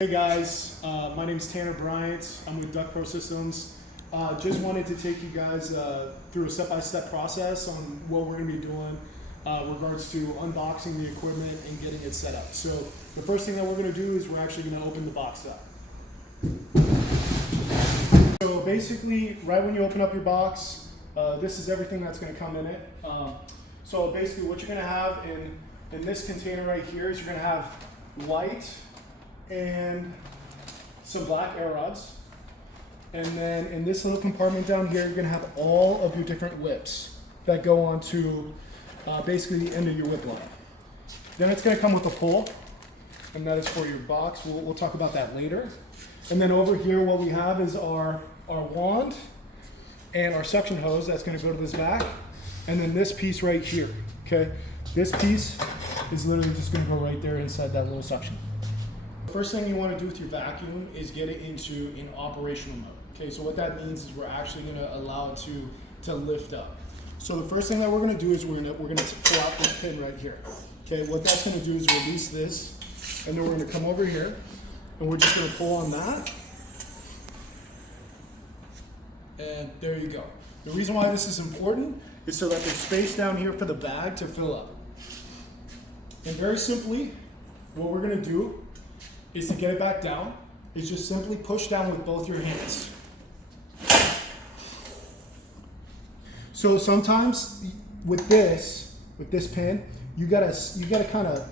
Hey guys, my name is Tanner Bryant. I'm with DuctPro Systems. Just wanted to take you guys through a step-by-step process on what we're going to be doing regards to unboxing the equipment and getting it set up. So the first thing that we're going to do is we're actually going to open the box up. So basically, right when you open up your box, this is everything that's going to come in it. So basically what you're going to have in this container right here is you're going to have white and some black air rods. And then in this little compartment down here, you're going to have all of your different whips that go onto basically the end of your whip line. Then it's going to come with a pull, and that is for your box. We'll talk about that later. And then over here, what we have is our wand and our suction hose that's going to go to this back. And then this piece right here, okay? This piece is literally just going to go right there inside that little suction. First thing you want to do with your vacuum is get it into an operational mode. Okay, so what that means is we're actually going to allow it to lift up. So the first thing that we're going to do is we're going to pull out this pin right here. Okay, what that's going to do is release this, and then we're going to come over here, and we're just going to pull on that, and there you go. The reason why this is important is so that there's space down here for the bag to fill up. And very simply, what we're going to do is to get it back down, is just simply push down with both your hands. So sometimes with this pin, you gotta kind of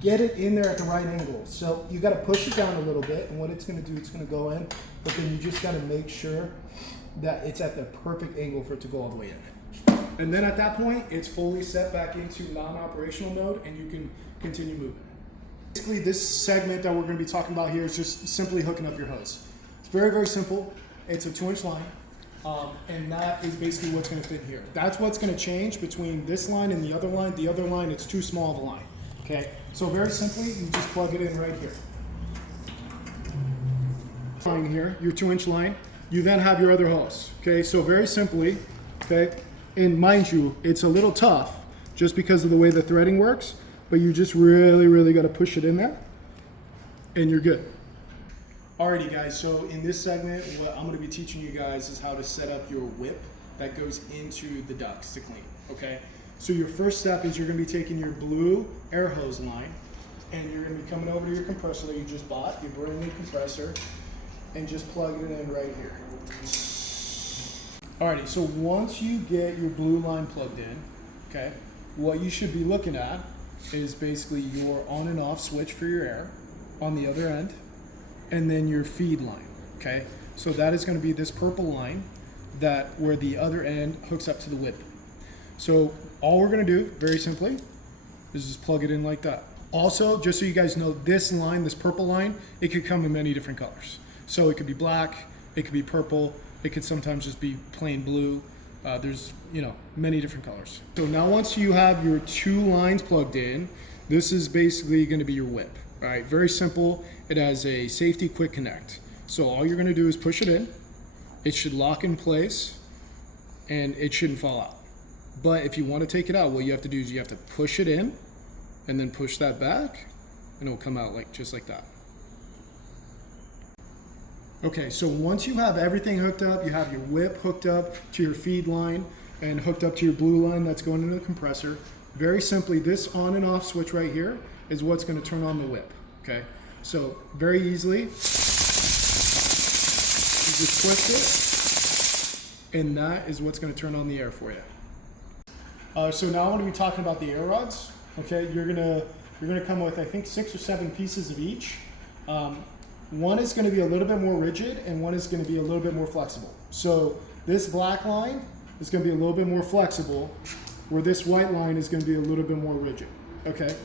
get it in there at the right angle. So you gotta push it down a little bit, and what it's gonna do, it's gonna go in, but then you just gotta make sure that it's at the perfect angle for it to go all the way in. And then at that point, it's fully set back into non-operational mode, and you can continue moving. Basically, this segment that we're going to be talking about here is just simply hooking up your hose. It's very, very simple. It's a 2-inch line, and that is basically what's going to fit here. That's what's going to change between this line and the other line. The other line, it's too small of a line. Okay, so very simply, you just plug it in right here. Line here, your 2-inch line. You then have your other hose. Okay, so very simply, okay, and mind you, it's a little tough just because of the way the threading works. But you just really got to push it in there, and you're good. Alrighty guys, so in this segment, what I'm going to be teaching you guys is how to set up your whip that goes into the ducts to clean, okay? So your first step is you're going to be taking your blue air hose line, and you're going to be coming over to your compressor that you just bought, your brand new compressor, and just plug it in right here. Alrighty, so once you get your blue line plugged in, okay, what you should be looking at is basically your on and off switch for your air on the other end, and then your feed line, okay? So that is going to be this purple line that where the other end hooks up to the whip. So all we're going to do, very simply, is just plug it in like that. Also, just so you guys know, this line, this purple line, it could come in many different colors. So it could be black, it could be purple, it could sometimes just be plain blue. There's, many different colors. So now once you have your 2 lines plugged in, this is basically going to be your whip. All right, very simple. It has a safety quick connect. So all you're going to do is push it in. It should lock in place, and it shouldn't fall out. But if you want to take it out, what you have to do is you have to push it in, and then push that back, and it'll come out just like that. Okay, so once you have everything hooked up, you have your whip hooked up to your feed line and hooked up to your blue line that's going into the compressor. Very simply, this on and off switch right here is what's going to turn on the whip, okay? So very easily, you just twist it, and that is what's going to turn on the air for you. So now I'm going to be talking about the air rods, okay? You're gonna come with, I think, 6 or 7 pieces of each. One is going to be a little bit more rigid, and one is going to be a little bit more flexible. So this black line is going to be a little bit more flexible, where this white line is going to be a little bit more rigid, okay?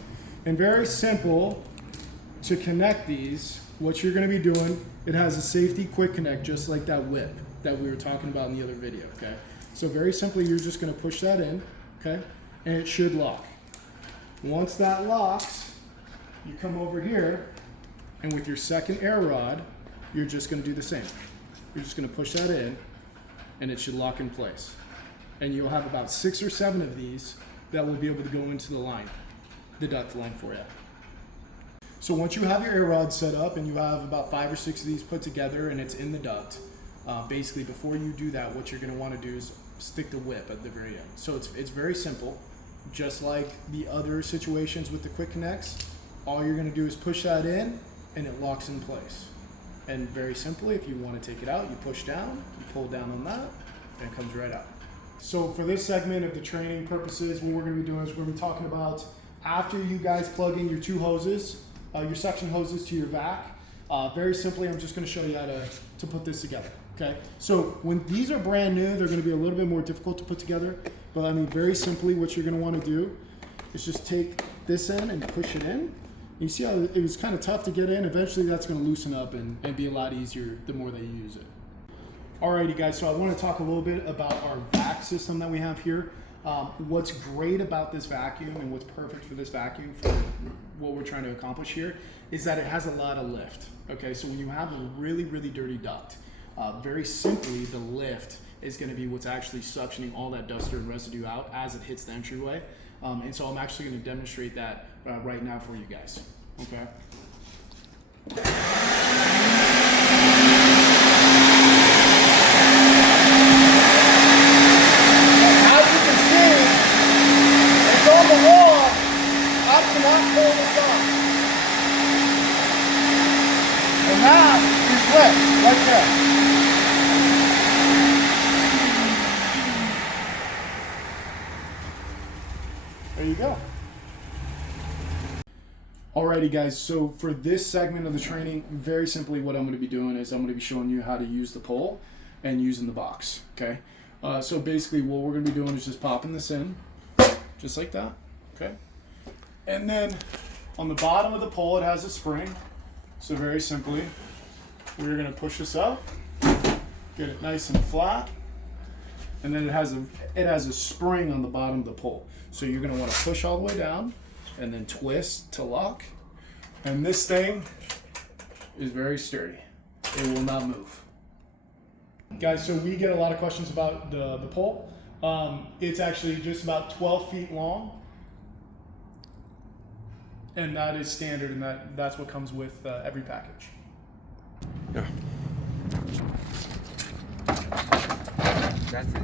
And very simple to connect these, what you're going to be doing, it has a safety quick connect, just like that whip that we were talking about in the other video, okay? So very simply, you're just going to push that in, okay? And it should lock. Once that locks, you come over here, and with your second air rod, you're just going to do the same. You're just going to push that in, and it should lock in place. And you'll have about 6 or 7 of these that will be able to go into the line, the duct line for you. So once you have your air rod set up and you have about 5 or 6 of these put together and it's in the duct, basically before you do that, what you're going to want to do is stick the whip at the very end. So it's very simple, just like the other situations with the quick connects. All you're going to do is push that in and it locks in place. And very simply, if you want to take it out, you push down, you pull down on that, and it comes right out. So for this segment of the training purposes, what we're going to be doing is we're going to be talking about after you guys plug in your 2 hoses, your suction hoses to your vac. Very simply, I'm just going to show you how to put this together. Okay. So when these are brand new, they're going to be a little bit more difficult to put together. But I mean, very simply, what you're going to want to do is just take this in and push it in. You see how it was kind of tough to get in? Eventually that's going to loosen up and be a lot easier the more that you use it. Alrighty guys, so I want to talk a little bit about our vac system that we have here. What's great about this vacuum and what's perfect for this vacuum for what we're trying to accomplish here is that it has a lot of lift. Okay, so when you have a really, really dirty duct, very simply the lift is going to be what's actually suctioning all that duster and residue out as it hits the entryway. And so I'm actually going to demonstrate that right now for you guys. Okay. As you can see, it's on the wall. I cannot pull this off. And that is lift right there. There you go. Alrighty guys, so for this segment of the training, very simply what I'm going to be doing is I'm going to be showing you how to use the pole and using the box, okay? So basically what we're going to be doing is just popping this in, just like that, okay? And then on the bottom of the pole it has a spring, so very simply we're going to push this up, get it nice and flat, and then it has a spring on the bottom of the pole. So you're going to want to push all the way down and then twist to lock. And this thing is very sturdy. It will not move. Guys, so we get a lot of questions about the pole. It's actually just about 12 feet long. And that is standard, and that's what comes with every package. Yeah. That's it.